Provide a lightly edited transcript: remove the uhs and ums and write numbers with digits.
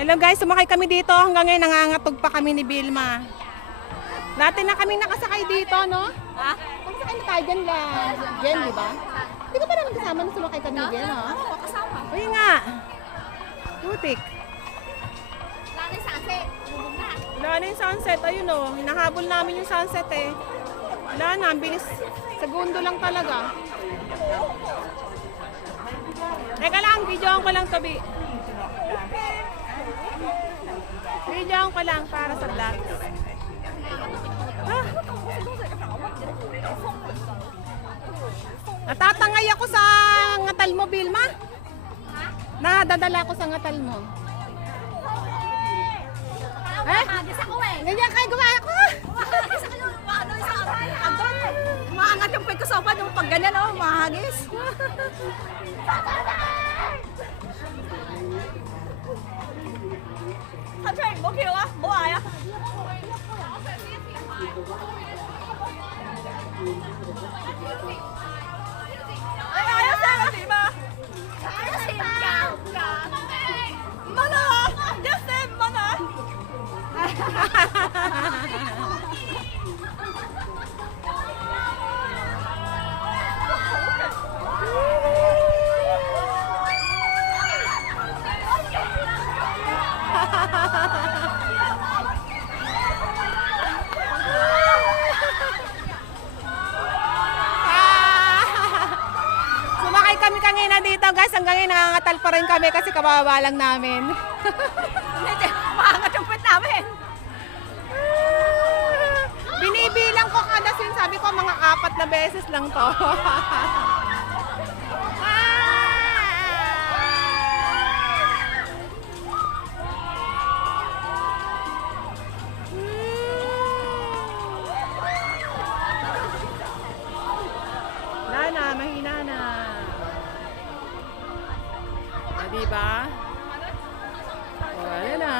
Hello guys, sumakay kami dito. Hanggang ngayon nangangatog pa kami ni Vilma. Dati na kami nakasakay dito, no? Ha? Nakasakay na tayo dyan lang. Jen, di ba? Hindi ka ba naman kasama na sumakay kami Jen, no? Oo, kasama. Uy nga. Putik. Wala na yung sunset. Bubog na. Wala na yung sunset. Ayun o, hinahabol namin yung sunset eh. Wala na, ang bilis. Segundo lang talaga. Teka lang, videoan ko lang tabi. Videoan ko lang para sa vlog. Ah. Natatangay ako sa ngatal mo, Vilma. Nadadala ko sa ngatal mo. Eh? Mahagis ako eh. Ganyan kayo gumaya ko. Mahagis ako yung ano sa agad. Maangat yung pwede ko sopa nung pag ganyan oh, mahagis. Sanjay, mo kilo ah? Buhay ah? Ay, ayos na, di ba? Ayos ka. Mana? Justin, mana? Sumakay kami kanina dito guys. Hanggang ngayon nangangatal pa rin kami kasi kababa lang namin. Hindi, maangat yung pwet namin. Binibilang ko kada sin. Sabi ko mga 4 na beses lang to. Wala na, mahina na. O, diba? O, ayan na.